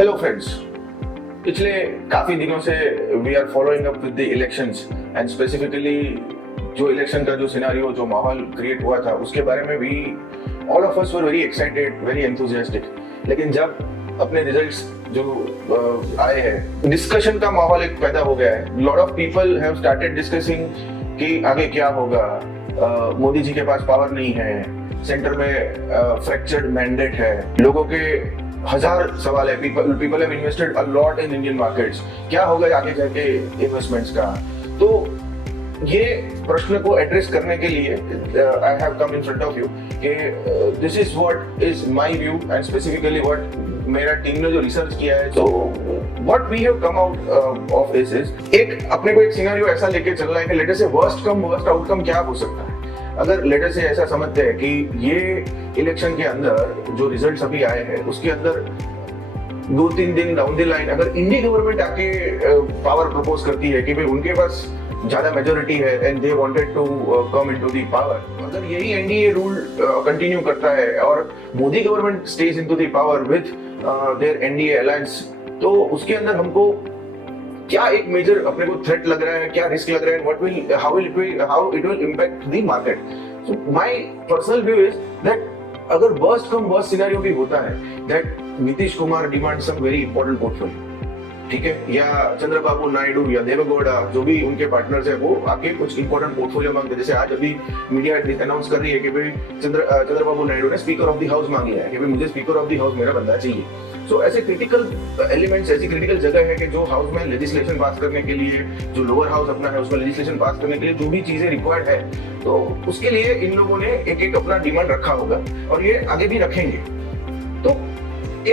Hello friends, पिछले काफी दिनों से we are following up with the elections and specifically जो इलेक्शन का जो सिनेरियो, जो माहौल क्रिएट हुआ था उसके बारे में भी all of us were very excited, very enthusiastic. लेकिन जब अपने रिजल्ट्स जो आए हैं, डिस्कशन का माहौल एक पैदा हो गया है। Lot of people have started discussing कि आगे क्या होगा। मोदी जी के पास पावर नहीं है, सेंटर में फ्रैक्चर्ड मैंडेट है, लोगों के हजार सवाल है। People have invested a lot in Indian markets, क्या होगा आगे जाके इन्वेस्टमेंट्स का। तो ये प्रश्न को एड्रेस करने के लिए I have come in front of you कि this is what is my view and specifically what मेरा टीम ने जो रिसर्च किया है। तो what we have come out of this is एक अपने को एक सिनेरियो ऐसा लेके चल रहा है कि लेटर से वर्स्ट आउटकम क्या हो सकता है। अगर लेटर से ऐसा समझते हैं कि ये इलेक्शन के अंदर जो रिजल्ट्स अभी आए हैं उसके अंदर 2-3 दिन डाउन द लाइन अगर इंडियन गवर्नमेंट आके पावर प्रपोज करती है कि भाई उनके पास ज्यादा मेजोरिटी है and they wanted to come into the power, अगर यही एनडीए रूल कंटिन्यू करता है और Modi government stage into the power with their NDA alliance, तो उसके अंदर हमको क्या एक मेजर अपने को थ्रेट लग रहा है, क्या रिस्क लग रहा है, what will how it will impact the market. So my personal view is that अगर वर्स्ट कम वर्स्ट सिनेरियो भी होता है that Nitish Kumar demand some very important portfolio, ठीक है, या चंद्रबाबू नायडू या देवेगौड़ा जो भी उनके पार्टनर्स है वो आके कुछ इंपॉर्टेंट पोर्टफोलियो मांगते हैं। जैसे आज अभी मीडिया अनाउंस कर रही है कि भाई चंद्रबाबू नायडू ने स्पीकर ऑफ द हाउस मांग लिया है कि भाई मुझे स्पीकर ऑफ द हाउस मेरा बंदा चाहिए। सो ऐसे क्रिटिकल एलिमेंट्स, ऐसी क्रिटिकल जगह है कि जो हाउस में लेजिस्लेशन पास करने के लिए, जो लोअर हाउस अपना है उसमें लेजिस्लेशन पास करने के लिए जो भी चीजें रिक्वायर्ड है, तो उसके लिए इन लोगों ने एक एक अपना डिमांड रखा होगा और ये आगे भी रखेंगे। तो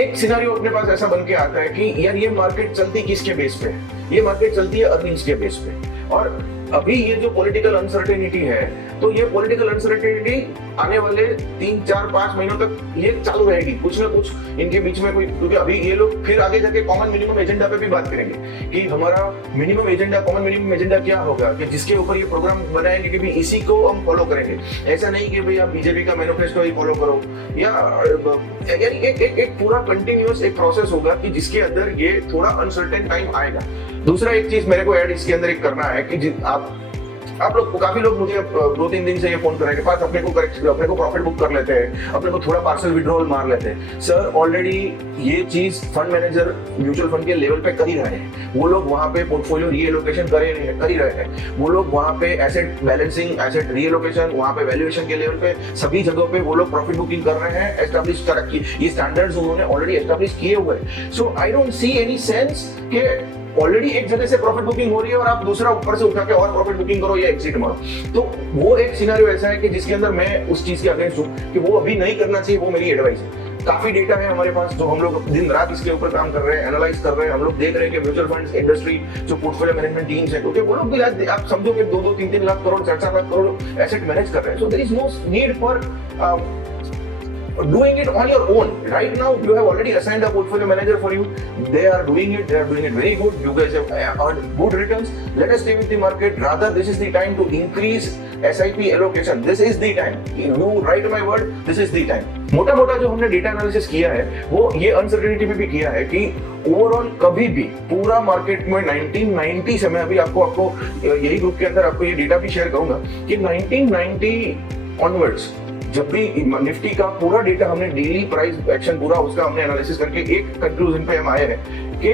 एक सिनेरियो अपने पास ऐसा बन के आता है कि यार ये मार्केट चलती किसके बेस पे है? ये मार्केट चलती है अर्निंग्स के बेस पे। और अभी ये जो पॉलिटिकल अनसर्टेनिटी है, तो ये पॉलिटिकल अनसर्टेनिटी आने वाले 3-4-5 महीनों तक ये चालू रहेगी, कुछ ना कुछ इनके बीच में कोई, क्योंकि अभी ये लोग फिर आगे जाके कॉमन मिनिमम एजेंडा पे भी बात करेंगे कि हमारा minimum agenda, common minimum agenda क्या होगा, कि जिसके ऊपर ये प्रोग्राम बनाएंगे कि भी इसी को हम फॉलो करेंगे। ऐसा नहीं कि भाई आप बीजेपी का मैनिफेस्टो ही फॉलो करो, या एक पूरा कंटिन्यूअस एक प्रोसेस होगा कि जिसके अंदर ये थोड़ा अनसर्टेन टाइम आएगा। दूसरा एक चीज मेरे को ऐड इसके अंदर एक करना है कि आप लोग, काफी लोग मुझे 2-3 दिन से ये फोन कर रहे हैं कि पास अपने को प्रॉफिट बुक कर लेते हैं, अपने को थोड़ा पार्सल विड्रॉल मार लेते हैं। सर ऑलरेडी ये चीज फंड मैनेजर म्यूचुअल फंड के लेवल पे कर ही रहे हैं। वो लोग वहां पे पोर्टफोलियो रीएलोकेशन कर ही रहे हैं। वो लोग वहां पे एसेट बैलेंसिंग, एसेट रीएलोकेशन, वहां पे वैल्यूएशन के लेवल पे सभी जगहों पे वो लोग प्रॉफिट बुकिंग कर रहे हैं। एस्टैब्लिश कर रखी ये स्टैंडर्ड्स उन्होंने ऑलरेडी एस्टैब्लिश किए हुए हैं। So I don't see any sense के ऑलरेडी एक जगह से प्रॉफिट बुकिंग हो रही है और आप दूसरा ऊपर से उठा के और प्रॉफिट बुकिंग करो या एग्जिट मारो। तो वो एक सिनेरियो ऐसा है कि जिसके अंदर मैं उस चीज के अगेंस्ट हूं कि वो अभी नहीं करना चाहिए। वो मेरी एडवाइस है। काफी डेटा है हमारे पास जो हम लोग दिन रात इसके ऊपर काम कर रहे हैं, एनालाइज कर रहे हैं। हम लोग देख रहे हैं कि म्यूचुअल फंड्स इंडस्ट्री जो पोर्टफोलियो मैनेजमेंट टीम्स है, क्योंकि वो लोग भी आप समझो कि 2-2, 3-3 लाख करोड़, 4-4 लाख करोड़ एसेट मैनेज कर रहे हैं। So there is no need for doing it on your own. Right now you have already assigned a portfolio manager for you. They are doing it very good. You guys have earned good returns. Let us stay with the market. Rather, this is the time to increase SIP allocation. This is the time. You write my word, this is the time. मोटा जो हमने data analysis किया है वो ये uncertainty में भी किया है कि ओवरऑल कभी भी पूरा मार्केट में 1990 से, मैं अभी आपको यही ग्रुप के अंदर आपको ये डेटा भी शेयर करूंगा कि 1990 ऑनवर्ड्स जब भी निफ्टी का पूरा डेटा हमने डेली प्राइस एक्शन पूरा उसका हमने एनालिसिस करके एक कंक्लूजन पे हम आए हैं कि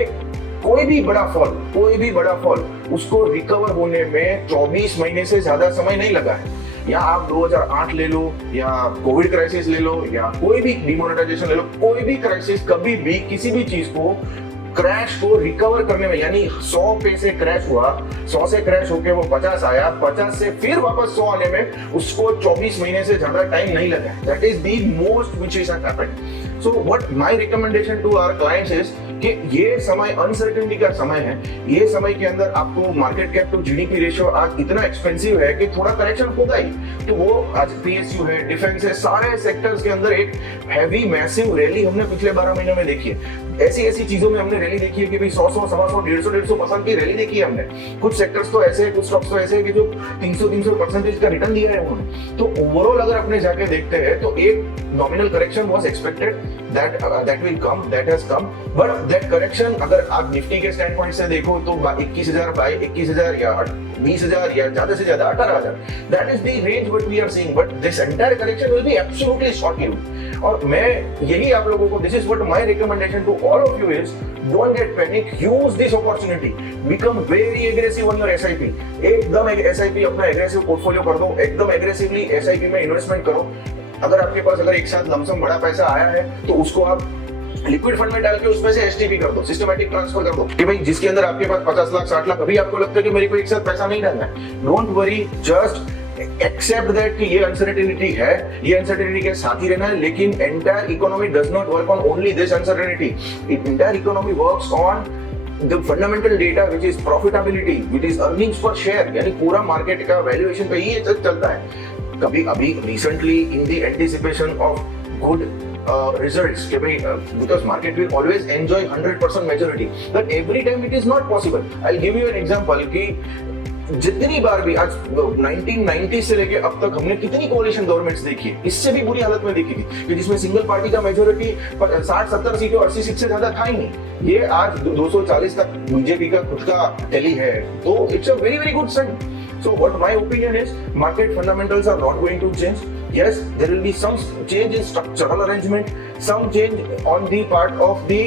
कोई भी बड़ा फॉल उसको रिकवर होने में 24 महीने से ज्यादा समय नहीं लगा है। या आप 2008 ले लो, या कोविड क्राइसिस ले लो, या कोई भी डिमोनेटाइजेशन ले लो, कोई भी क्राइसिस कभी भी किसी भी चीज को क्रैश को रिकवर करने में, यानी 100 पे से क्रैश हुआ, 100 से क्रैश होके वो 50 आया, 50 से फिर वापस 100 आने में उसको 24 महीने से ज्यादा टाइम नहीं लगा। That is the most which is happened. So what my recommendation to our clients is कि ये समय अनसर्टेनिटी का समय है। ये समय के अंदर आपको market cap to GDP ratio आज इतना एक्सपेंसिव है कि थोड़ा करेक्शन होगा ही। तो वो आज पीएसयू है, डिफेंस है, सारे सेक्टर्स के अंदर एक हैवी मैसिव रैली हमने पिछले 12 महीनों में देखी है। ऐसी चीजों में हमने रैली देखी है कि भाई 100, 125, 150% की रैली देखी है हमने। कुछ सेक्टर्स तो ऐसे, कुछ स्टॉक्स तो ऐसे है कि जो 300% का रिटर्न दिया है उन्होंने। तो ओवरऑल अगर अपने जाके देखते हैं तो एक nominal correction was expected that will come, that has come, but that correction अगर आप निफ्टी के स्टैंड पॉइंट से देखो तो 21,000 बाय 21,000 या 20,000 या ज्यादा से ज्यादा 18,000, that is the range what we are seeing, but this entire correction will be absolutely short-lived. और मैं यही आप लोगों को, this is what my recommendation to all of you is, don't get panic, use this opportunity, become very aggressive on your SIP. एकदम SIP अपना aggressive portfolio कर दो, एकदम aggressively SIP में investment करो। अगर आपके पास अगर एक साथ लमसम बड़ा पैसा आया है तो उसको आप लिक्विड फंड में डाल के उसमें से एसटीपी कर दो, सिस्टमैटिक ट्रांसफर कर दो कि भाई जिसके अंदर आपके पास 50 लाख 60 लाख, अभी आपको लगता है कि मेरे को एक साथ पैसा नहीं डालना है, don't worry, just accept that कि ये अनसर्टेनिटी है, ये अनसर्टेनिटी के साथ ही रहना है, लेकिन entire economy does not work on only this uncertainty, entire economy works on the fundamental data which is profitability, which is earnings per share, यानी पूरा मार्केट का वैल्यूएशन पे ही चलता है। कभी अभी recently in the anticipation of good results, कि भाई because market will always enjoy 100% majority, but every time it is not possible. I'll give you an example कि जितनी बार भी आज 1990 से लेके अब तक हमने कितनी कोalition गवर्नमेंट्स देखी है, इससे भी बुरी हालत में देखी थी कि जिसमें सिंगल पार्टी का मेजोरिटी 60-70 सीटें 80 सीट से ज्यादा था ही नहीं। ये आज 240 तक बीजेपी का खुद का टैली है, तो it's a very very good sign. So what my opinion is, market fundamentals are not going to change. Yes, there will be some change in structural arrangement, some change on the part of the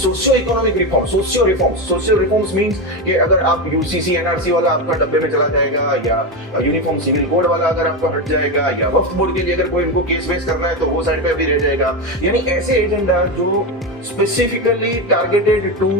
socio-economic reforms. Socio reforms means कि अगर आप UCC NRC वाला आपका डब्बे में चला जाएगा, या यूनिफॉर्म सिविल कोड वाला अगर आपका हट जाएगा, या वक्फ बोर्ड के लिए अगर कोई इनको केस वेस करना है तो वो साइड पे भी रह जाएगा, यानी ऐसे एजेंडा जो specifically targeted to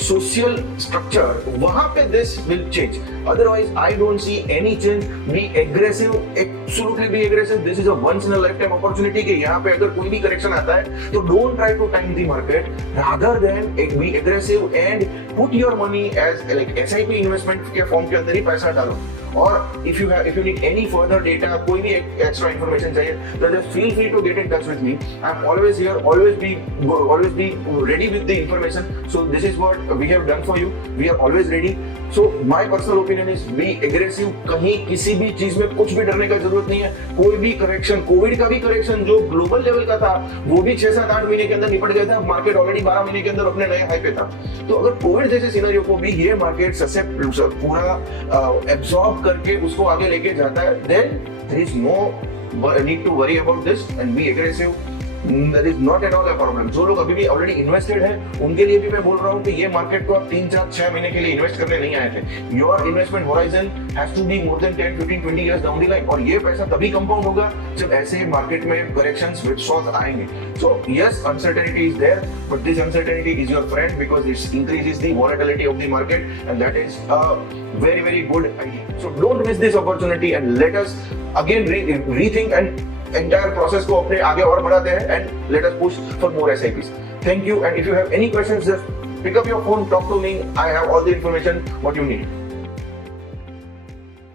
social structure, वहां पे this will change. Otherwise, I don't see any change. Be aggressive, absolutely be aggressive. This is a once in a lifetime opportunity कि यहाँ पे अगर कोई भी correction आता है तो don't try to time the market. Rather than be aggressive and put your money as like SIP investment के फॉर्म के अंदर ही पैसा डालो। और if you need any further data, कोई भी extra information चाहिए, तो just feel free to get in touch with me. I'm always here, always be ready with the information. So this is what we have done for you. We are always ready. So my personal opinion is be aggressive. कहीं किसी भी चीज में कुछ भी डरने का जरूरत नहीं है। कोई भी करेक्शन, कोविड का भी करेक्शन जो ग्लोबल लेवल का था, वो भी 6-7-8 महीने के अंदर निपट गया था। मार्केट ऑलरेडी 12 महीने के अंदर अपने नए हाई पे था। तो अगर कोविड जैसे सिनेरियो को भी ये मार्केट सबसे पूरा एब्सॉर्ब करके उसको आगे लेके जाता है, then there is no need to worry about this and be aggressive. That is not at all a problem. जो लोग अभी भी ऑलरेडी इन्वेस्टेड हैं, उनके लिए भी मैं बोल रहा हूँ कि ये मार्केट को आप 3-4-6 महीने के लिए इन्वेस्ट करने नहीं आए थे। Your investment horizon has to be more than 10, 15, 20 years down the line, और ये पैसा तभी कंपाउंड होगा जब ऐसे मार्केट में करेक्शंस whipsaws आएंगे। So yes, uncertainty is there, but this uncertainty is your friend because it increases the volatility of the market, and that is a very very good idea. So don't miss this opportunity and let us again rethink and entire process को अपने आगे और बढ़ाते हैं and let us push for more SIPs. Thank you, and if you have any questions, just pick up your phone, talk to me. I have all the information what you need.